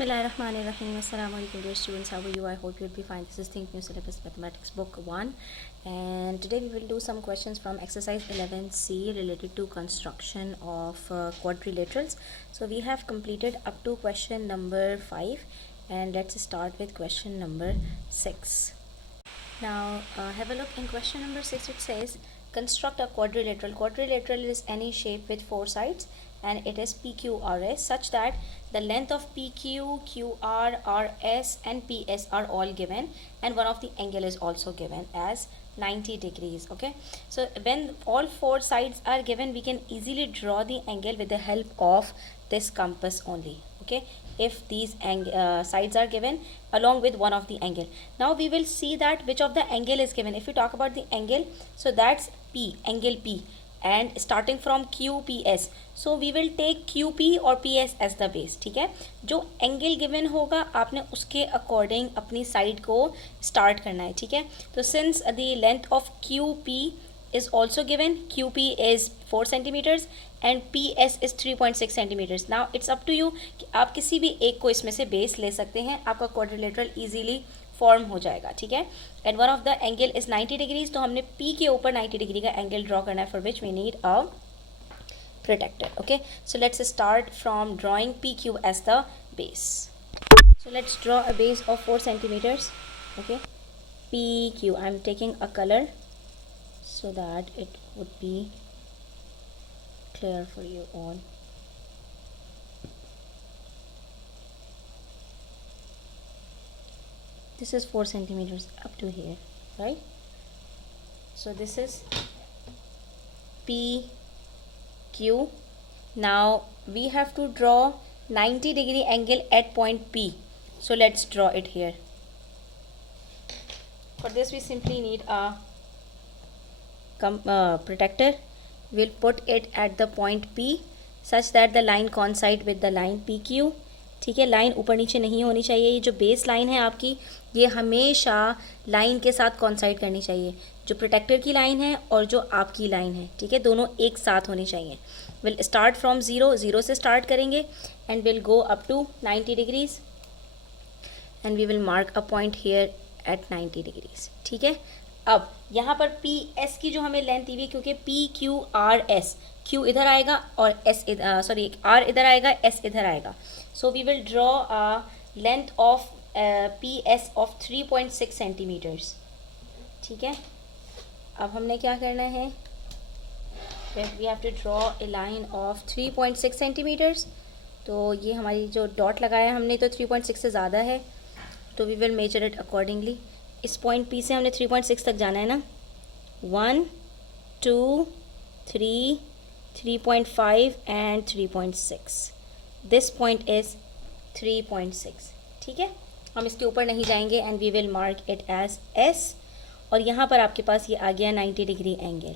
Bismillahirrahmanirrahim. Assalamu alaikum dear students. How are you? I hope you'll be fine. This is Think New Syllabus Mathematics Book 1, and today we will do some questions from exercise 11C related to construction of quadrilaterals. So we have completed up to question number 5, and let's start with question number 6. Now have a look in question number 6. It says construct a quadrilateral. Quadrilateral is any shape with 4 sides and it is PQRS such that the length of PQ, QR, RS and PS are all given, and one of the angle is also given as 90 degrees. Okay, so when all 4 sides are given, we can easily draw the angle with the help of this compass only. Okay, if these sides are given along with one of the angle. Now we will see that which of the angle is given. If we talk about the angle, so that's P, angle P, and starting from QPS, so we will take QP और PS as the base. ठीक है, जो angle given होगा आपने उसके according अपनी side को start करना है. ठीक है, तो since the length of QP is also given, QP is 4 centimeters and PS is 3.6 centimeters. Now it's up to you कि आप किसी भी एक को इसमें से बेस ले सकते हैं, आपका क्वाड्रिलेटरल इजीली फॉर्म हो जाएगा. ठीक है, and one of the angle is 90 degrees, तो हमने P के ऊपर 90 डिग्री का एंगल ड्रॉ करना है, for which we need a protector. Okay, so let's start from drawing PQ as the base. So let's draw a base of 4 centimeters. Okay, PQ, I'm taking a color so that it would be clear for you all. This is 4 centimeters up to here, right? So this is PQ. Now we have to draw 90 degree angle at point P. So let's draw it here. For this we simply need a protector. We'll put it at the point P such that the line coincide with the line PQ. ठीक है, line ऊपर नीचे नहीं होनी चाहिए. ये जो base line है आपकी, ये हमेशा लाइन के साथ कॉन्साइड करनी चाहिए, जो प्रोटेक्टर की लाइन है और जो आपकी लाइन है. ठीक है, दोनों एक साथ होनी चाहिए. विल स्टार्ट फ्रॉम ज़ीरो से स्टार्ट करेंगे and will go up to 90 degrees and we will mark a point here at 90 degrees. ठीक है, अब यहाँ पर पी एस की जो हमें लेंथ दी हुई, क्योंकि P Q R S, Q इधर आएगा और एस सॉरी आर इधर आएगा, एस इधर आएगा. So we will draw a length of P S of 3.6 centimetres. ठीक है, अब हमने क्या करना है, we have to draw a line of 3.6 centimetres. तो ये हमारी जो डॉट लगाया हमने, तो 3.6 से ज़्यादा है, तो we will measure it accordingly. इस पॉइंट पी से हमने 3.6 तक जाना है ना. 1 2 3 3.5 एंड 3.6. This point is 3.6. ठीक है, हम इसके ऊपर नहीं जाएंगे and we will mark it as S. और यहाँ पर आपके पास ये आ गया 90 डिग्री एंगल.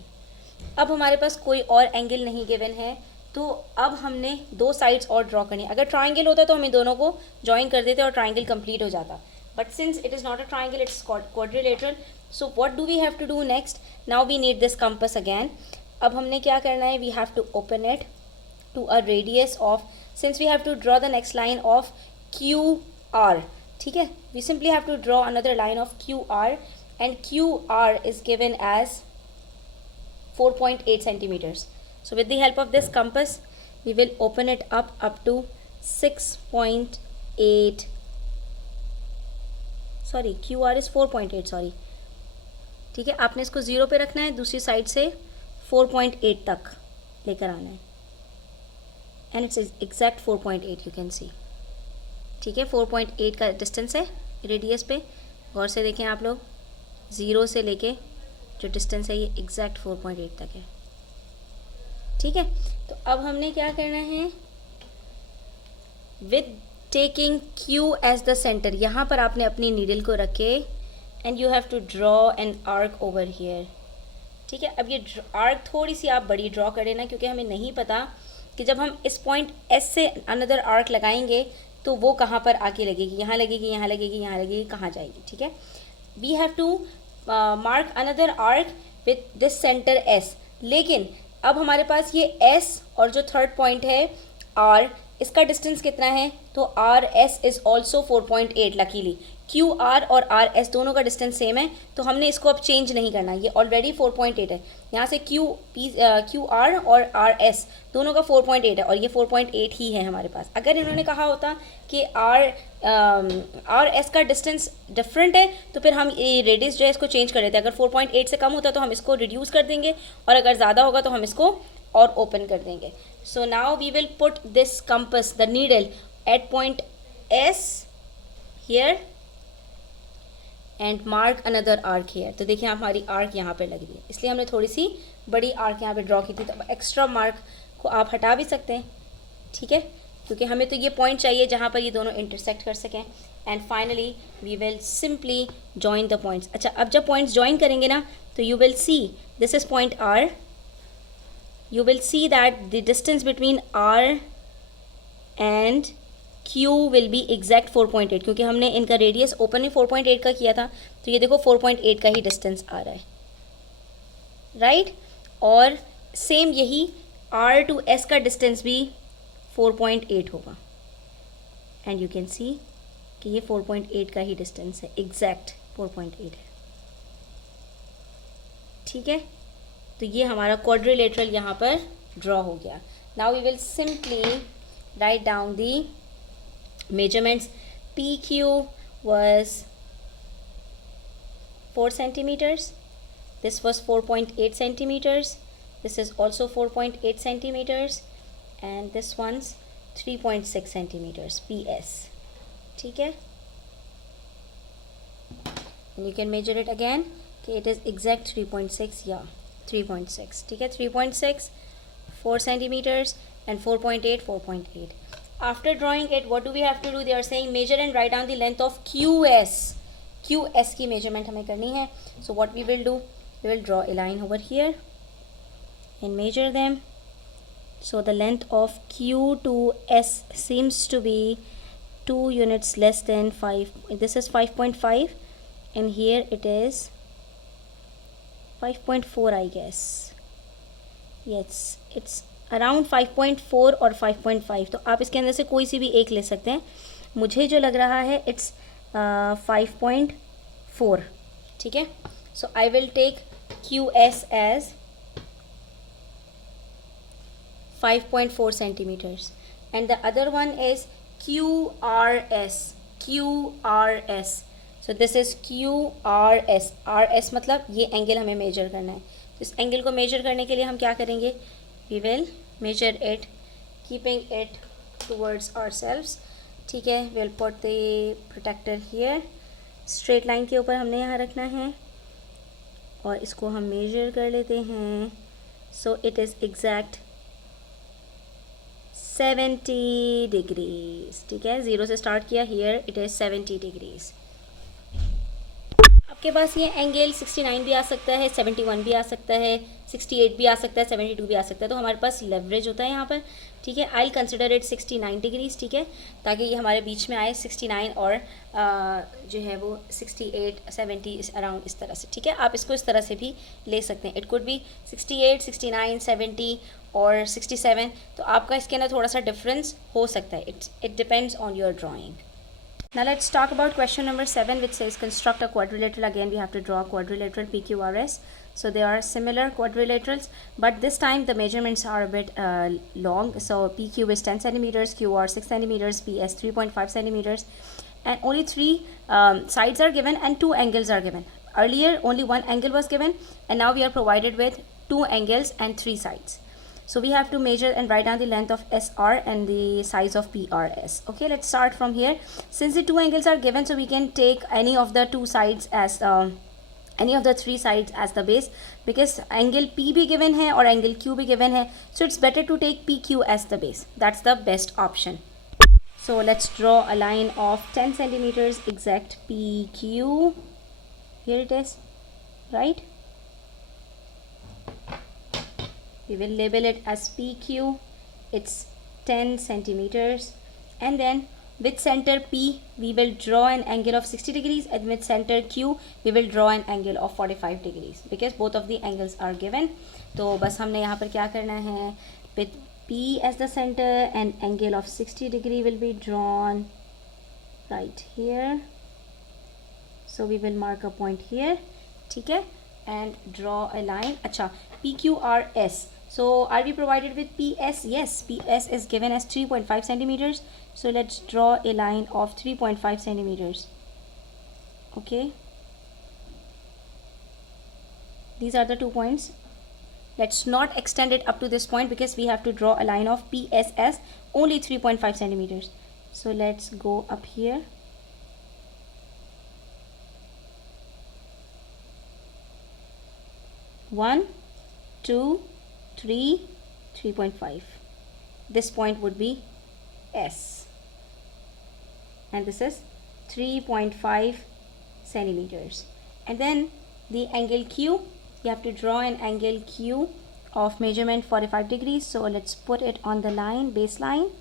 अब हमारे पास कोई और एंगल नहीं गिवन है, तो अब हमने 2 साइड्स और ड्रॉ करनी है. अगर ट्राइंगल होता तो हम इन दोनों को ज्वाइन कर देते और ट्राइंगल कंप्लीट हो जाता. But since it is not a triangle, it's quadrilateral. So what do we have to do next? Now we need this compass again. अब हमने क्या करना है, we have to open it to a radius of, since we have to draw the next line of QR. ठीक है, we simply have to draw another line of QR, and QR is given as 4.8 centimeters. So with the help of this compass, we will open it up to 6.8. Sorry, Q R is 4.8. Sorry, ठीक है, आपने इसको 0 पे रखना है, दूसरी side से 4.8 तक लेकर आना है, and it's exact 4.8 you can see. ठीक है, 4.8 का डिस्टेंस है रेडियस पे. गौर से देखें आप लोग, 0 से लेके जो डिस्टेंस है ये एग्जैक्ट 4.8 तक है. ठीक है, तो अब हमने क्या करना है, with taking Q as the centre, यहाँ पर आपने अपनी नीडल को रखे and you have to draw an arc over here. ठीक है, अब ये आर्क थोड़ी सी आप बड़ी ड्रॉ करें ना, क्योंकि हमें नहीं पता कि जब हम इस पॉइंट S से अनदर आर्क लगाएंगे तो वो कहाँ पर आके लगेगी, यहाँ लगेगी, यहाँ लगेगी, यहाँ लगेगी, कहाँ जाएगी. ठीक है, we have to mark another arc with this centre S. लेकिन अब हमारे पास ये S और जो थर्ड पॉइंट है R, इसका डिस्टेंस कितना है, तो R S is also 4.8 luckily. Q R और आर एस दोनों का डिस्टेंस सेम है, तो हमने इसको अब चेंज नहीं करना, ये ऑलरेडी 4.8 है। यहाँ से क्यू आर और आर एस दोनों का 4.8 है और ये 4.8 ही है हमारे पास। अगर इन्होंने कहा होता कि आर एस का डिस्टेंस डिफरेंट है तो फिर हम ये रेडियस जो है इसको चेंज कर देते हैं। अगर 4.8 से कम होता तो हम इसको रिड्यूस कर देंगे और अगर ज़्यादा होगा तो हम इसको और ओपन कर देंगे। So now we will put this compass, the needle, at point S here and mark another arc here. तो देखिए हमारी आर्क यहाँ पे लग रही है, इसलिए हमने थोड़ी सी बड़ी आर्क यहाँ पे ड्रॉ की थी। तो एक्स्ट्रा मार्क को आप हटा भी सकते हैं, ठीक है, क्योंकि हमें तो ये पॉइंट चाहिए जहाँ पर ये दोनों इंटरसेक्ट कर सकें। And finally we will simply join the points. अच्छा, अब जब पॉइंट्स जॉइन करेंगे ना तो you will see this is point R, you will see that the distance between R and Q will be exact 4.8, क्योंकि हमने इनका रेडियस ओपन में 4.8 का किया था, तो ये देखो 4.8 का ही डिस्टेंस आ रहा है, राइट। और सेम यही R to S का डिस्टेंस भी 4.8 होगा, एंड यू कैन सी कि ये 4.8 का ही डिस्टेंस है, एग्जैक्ट 4.8 है, ठीक है। तो ये हमारा क्वाड्रिलेटरल यहाँ पर ड्रॉ हो गया। Now we will simply write down the measurements. P Q was 4 centimeters, this was 4.8 centimeters, this is also 4.8 centimeters, and this one's 3.6 centimeters PS, ठीक है। and you can measure it again कि it is exact 3.6 या 3.6, ठीक है। 3.6 4 centimeters and 4.8 4.8. After drawing it, what do we have to do? They are saying measure and write down the length of QS. QS की measurement हमें करनी है. So what we will do? We will draw a line over here and measure them. So the length of Q to S seems to be 2 units less than 5. This is 5.5 and here it is 5.4 I guess. Yes, it's around 5.4 और 5.5. तो आप इसके अंदर से कोई सी भी एक ले सकते हैं। मुझे जो लग रहा है it's 5.4, ठीक है। So I will take QS as 5.4 centimeters and the other one is QRS. QRS. So this is QRS. RS मतलब ये एंगल हमें मेजर करना है। तो इस एंगल को मेजर करने के लिए हम क्या करेंगे? We will measure it, keeping it towards ourselves, ठीक है। We'll put the protector here. Straight line के ऊपर हमने यहाँ रखना है और इसको हम मेजर कर लेते हैं। So it is exact 70 degrees, ठीक है। 0 से स्टार्ट किया, here it is 70 degrees. आपके पास ये एंगल 69 भी आ सकता है, 71 भी आ सकता है, 68 भी आ सकता है, 72 भी आ सकता है। तो हमारे पास लेवरेज होता है यहाँ पर, ठीक है। आई कंसिडर इट 69 डिग्रीज, ठीक है, ताकि ये हमारे बीच में आए 69 और जो है वो 68 70 इस अराउंड इस तरह से, ठीक है। आप इसको इस तरह से भी ले सकते हैं। इट कुड बी 68 69 70 और 67। तो आपका इसके अंदर थोड़ा सा डिफरेंस हो सकता है। It depends on your drawing. Now let's talk about question number 7, which says construct a quadrilateral. Again we have to draw a quadrilateral PQRS. So they are similar quadrilaterals, but this time the measurements are a bit long. So PQ is 10 centimeters, QR 6 centimeters, PS 3.5 centimeters, and only 3 sides are given and 2 angles are given. Earlier only 1 angle was given, and now we are provided with 2 angles and 3 sides. So we have to measure and write down the length of SR and the size of PRS. Okay, let's start from here. Since the 2 angles are given, so we can take any of the 2 sides as any of the 3 sides as the base, because angle P भी given है और angle Q भी given है. So it's better to take PQ as the base. That's the best option. So let's draw a line of 10 centimeters exact PQ. Here it is, right? We will label it as PQ. It's 10 centimeters, and then with center P we will draw an angle of 60 degrees, and with center Q we will draw an angle of 45 degrees, because both of the angles are given. तो बस हमने यहाँ पर क्या करना है, with P as the center, and angle of 60 degree will be drawn right here. So we will mark a point here, ठीक है, and draw a line. अच्छा, PQRS. So are we provided with PS? Yes, PS is given as 3.5 centimeters. So let's draw a line of 3.5 centimeters. Okay. These are the 2 points. Let's not extend it up to this point because we have to draw a line of PSS only 3.5 centimeters. So let's go up here. 1, 2, 3, 3.5. This point would be S. And this is 3.5 centimeters. And then the angle Q, you have to draw an angle Q of measurement 45 degrees. So let's put it on the line, baseline,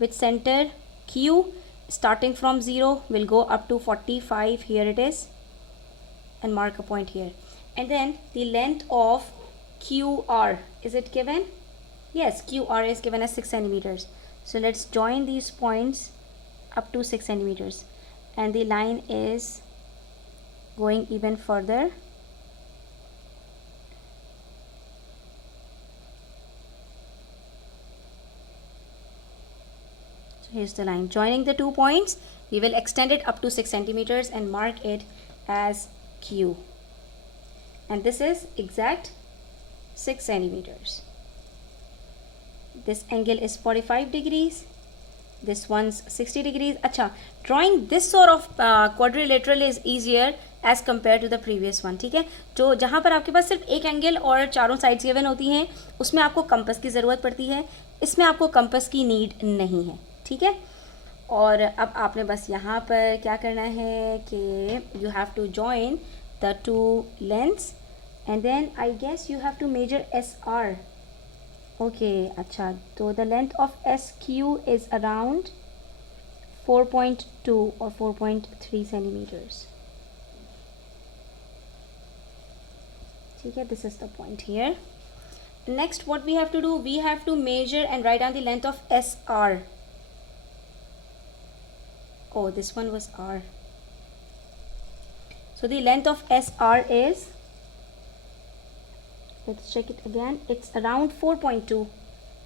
with center Q starting from 0 will go up to 45. Here it is, and mark a point here. And then the length of QR, is it given? Yes, QR is given as 6 centimeters. So let's join these points up to 6 centimeters. And the line is going even further. So here's the line. Joining the 2 points, we will extend it up to 6 centimeters and mark it as Q. And this is exact 6 centimeters. This angle is 45 degrees. This one's 60 degrees. अच्छा, drawing this sort of quadrilateral is easier as compared to the previous one. ठीक है, तो जहाँ पर आपके पास सिर्फ एक angle और चारों साइड्स गिवन होती हैं उसमें आपको कंपास की ज़रूरत पड़ती है, इसमें आपको कंपास की नीड नहीं है. ठीक है, और अब आपने बस यहाँ पर क्या करना है कि you have to join the 2 lengths and then I guess you have to measure SR. Okay, अच्छा, तो the length of SQ is around 4.2 or 4.3 centimeters. ठीक है, this is the point here. Next, what we have to do, we have to measure and write down the length of SR. Oh, this one was R. So the length of SR is, let's check it again, it's around 4.2.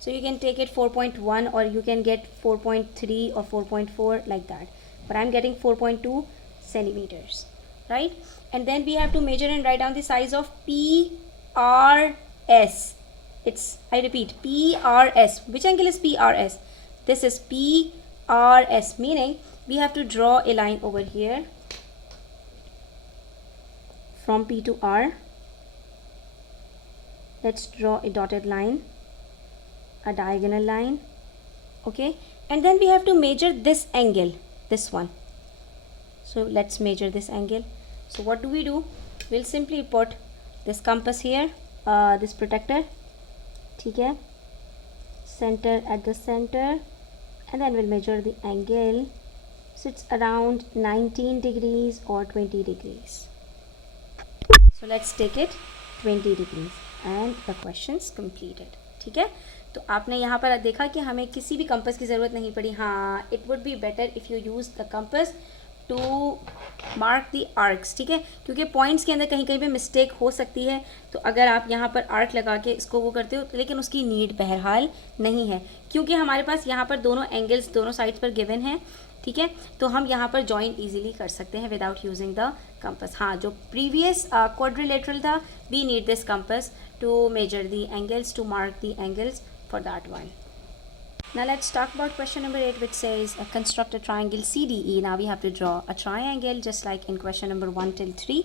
So you can take it 4.1 or you can get 4.3 or 4.4 like that, but I'm getting 4.2 centimeters, right? And then we have to measure and write down the size of PRS. It's, I repeat, PRS. Which angle is PRS? This is PRS, meaning we have to draw a line over here from P to R. Let's draw a dotted line, a diagonal line. Okay, and then we have to measure this angle, this one. So let's measure this angle. So what do? We'll simply put this compass here, this protector, ठीक है, center at the center, and then we'll measure the angle. So it's around 19 degrees or 20 degrees. So let's take it 20 degrees. And the questions completed. ठीक है, तो आपने यहाँ पर देखा कि हमें किसी भी कंपास की ज़रूरत नहीं पड़ी. हाँ, it would be better if you use the compass to mark the arcs. ठीक है, क्योंकि पॉइंट्स के अंदर कहीं कहीं पे मिस्टेक हो सकती है, तो अगर आप यहाँ पर आर्क लगा के इसको वो करते हो, लेकिन उसकी नीड बहरहाल नहीं है क्योंकि हमारे पास यहाँ पर दोनों एंगल्स दोनों साइड्स पर गिवन हैं. ठीक है, तो हम यहाँ पर जॉइन इजीली कर सकते हैं विदाउट यूजिंग द कंपास. हाँ, जो प्रीवियस क्वाड्रिलेटरल था, we need this compass to measure the angles, to mark the angles for that one. Now let's talk about question number 8, which says construct a triangle CDE. Now we have to draw a triangle just like in question number 1 till 3,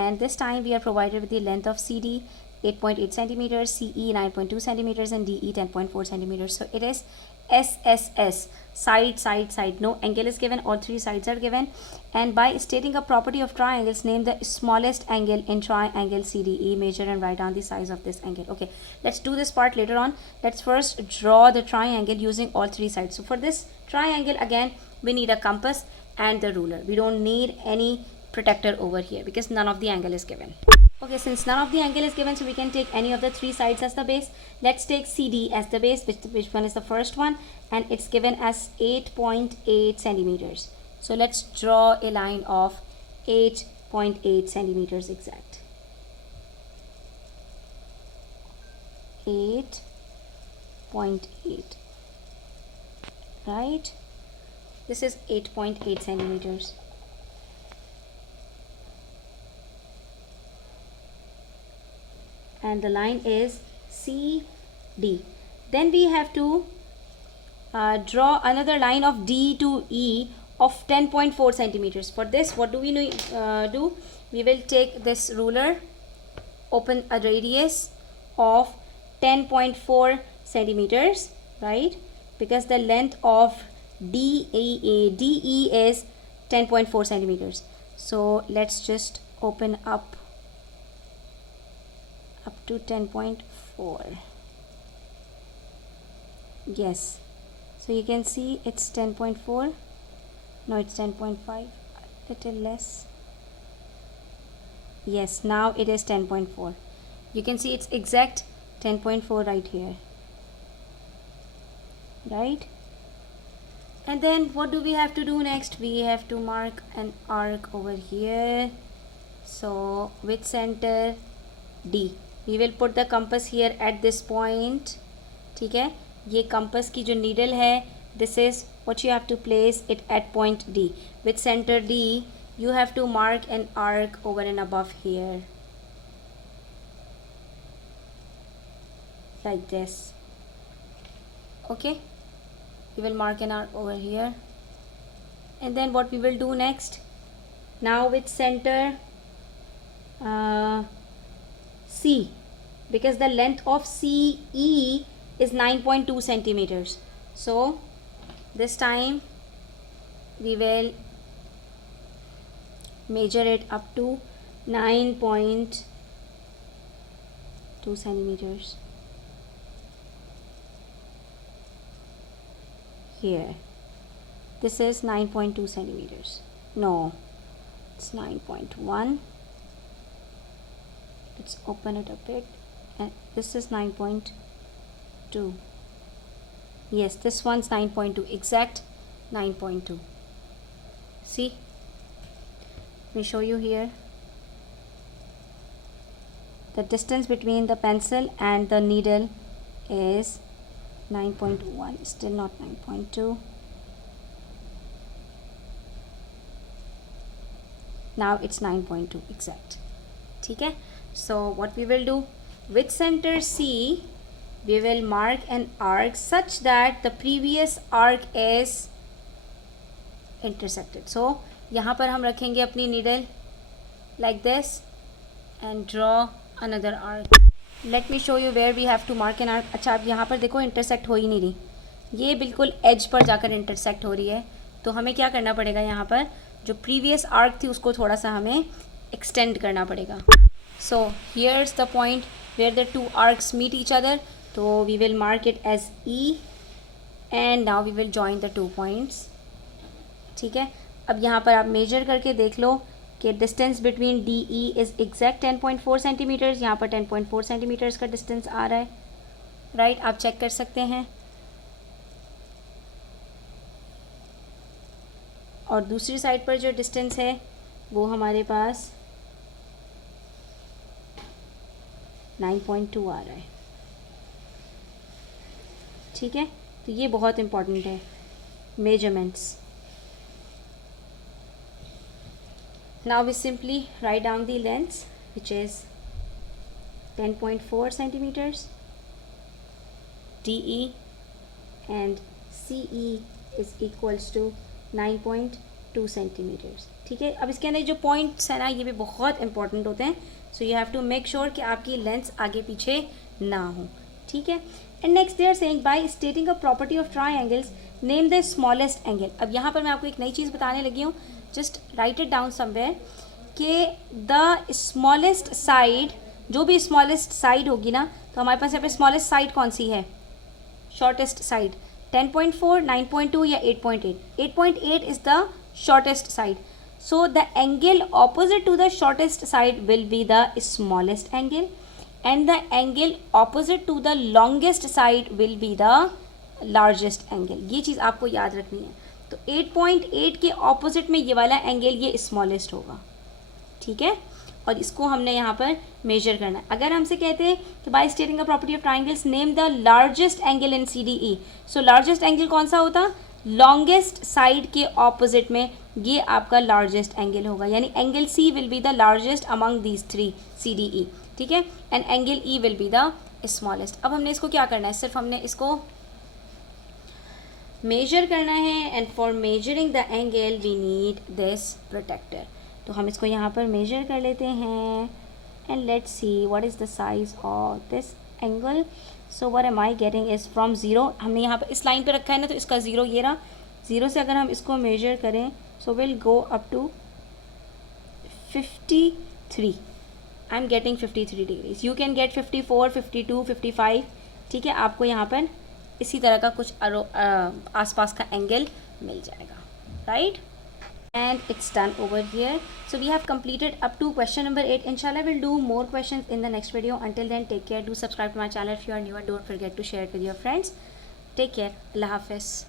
and this time we are provided with the length of CD 8.8 centimeters, CE 9.2 centimeters, and DE 10.4 centimeters. So it is SSS, side, side, side. No angle is given, all 3 sides are given. And by stating a property of triangles, name the smallest angle in triangle CDE, measure and write down the size of this angle. Okay, let's do this part later on. Let's first draw the triangle using all 3 sides. So for this triangle, again, we need a compass and the ruler. We don't need any protector over here because none of the angle is given. Okay, since none of the angle is given, so we can take any of the three sides as the base. Let's take CD as the base, which one is the first one, and it's given as 8.8 centimeters. So let's draw a line of 8.8 centimeters exact. 8.8, right? This is 8.8 centimeters. And the line is CD. Then we have to draw another line of D to E of 10.4 centimeters. For this, what do we do? We will take this ruler, open a radius of 10.4 centimeters, right? Because the length of DE is 10.4 centimeters. So let's just open up to 10.4. Yes, so you can see it's 10.4. No, it's 10.5, little less. Yes, now it is 10.4. You can see it's exact 10.4 right here, right? And then what do we have to do next? We have to mark an arc over here. So with center D, we will put the compass here at this point. ठीक है, ये compass की जो needle है, this is what you have to place it at point D. With center D, you have to mark an arc over and above here, like this. Okay, we will mark an arc over here. And then what we will do next? Now with center C, because the length of CE is 9.2 centimeters. So this time we will measure it up to 9.2 centimeters. Here, this is 9.2 centimeters. No, it's 9.1. Let's open it a bit, and this is 9.2. Yes, this one's 9.2, exact 9.2. See, let me show you here. The distance between the pencil and the needle is 9.1, still not 9.2. Now it's 9.2 exact. ठीक है? So what we will do, with center C, we will mark an arc such that the previous arc is intersected. So यहाँ पर हम रखेंगे अपनी needle like this and draw another arc. Let me show you where we have to mark an arc. अच्छा, अब यहाँ पर देखो intersect हो ही नहीं रही, ये बिल्कुल edge पर जाकर intersect हो रही है. तो हमें क्या करना पड़ेगा, यहाँ पर जो previous arc थी उसको थोड़ा सा हमें extend करना पड़ेगा. So here's the point where the two arcs meet each other. So we will mark it as E, and now we will join the 2 points. ठीक है, अब यहाँ पर आप मेजर करके देख लो कि distance between D E is exact 10.4 centimetres. यहाँ पर 10.4 सेंटीमीटर्स का डिस्टेंस आ रहा है, राइट? आप चेक कर सकते हैं. और दूसरी साइड पर जो डिस्टेंस है वो हमारे पास 9.2 आ रहा है. ठीक है, तो ये बहुत इम्पॉर्टेंट है, measurements. Now we simply write down the length, which is 10.4 centimeters. DE and CE is equals to 9.2 centimeters. ठीक है, अब इसके अंदर जो पॉइंट्स हैं ना, ये भी बहुत इंपॉर्टेंट होते हैं. So you have to make sure कि आपकी लेंथ आगे पीछे ना हो. ठीक है, and next they are saying by stating a property of triangles name the smallest angle. अब यहाँ पर मैं आपको एक नई चीज़ बताने लगी हूँ. Just right it down somewhere कि द स्मॉलेस्ट साइड, जो भी स्मॉलेस्ट साइड होगी ना, तो हमारे पास यहाँ पे स्मॉलेस्ट साइड कौन सी है? Shortest side. 10.4, 9.2 या 8.8. 8.8 is the shortest side. So the angle opposite to the shortest side will be the smallest angle, and the angle opposite to the longest side will be the largest angle. ये चीज़ आपको याद रखनी है. तो 8.8 के opposite में ये वाला एंगल ये स्मॉलेस्ट होगा, ठीक है, और इसको हमने यहाँ पर मेजर करना है. अगर हमसे कहते हैं कि by stating the property of triangles name the largest angle in C D E, so largest angle कौन सा होता, लॉन्गेस्ट साइड के ऑपोजिट में ये आपका लार्जेस्ट एंगल होगा, यानी angle C will be the largest among these three C D E, ठीक है, and angle E will be the smallest. अब हमने इसको क्या करना है, सिर्फ हमने इसको मेजर करना है, and for measuring the angle we need this protector. तो हम इसको यहाँ पर मेजर कर लेते हैं, and let's see what is the size of this angle. So what am I getting is from zero, हमने यहाँ पर इस लाइन पे रखा है ना, तो इसका ज़ीरो ये रहा, ज़ीरो से अगर हम इसको मेजर करें so will go up to 53. I am getting 53 degrees. You can get 54, 52, 55, ठीक है, आपको यहाँ पर इसी तरह का कुछ आसपास का एंगल मिल जाएगा, right. And it's done over here. So we have completed up to question number 8. Inshallah we'll do more questions in the next video. Until then, take care. Do subscribe to my channel if you are new, and don't forget to share it with your friends. Take care. Allah Hafiz.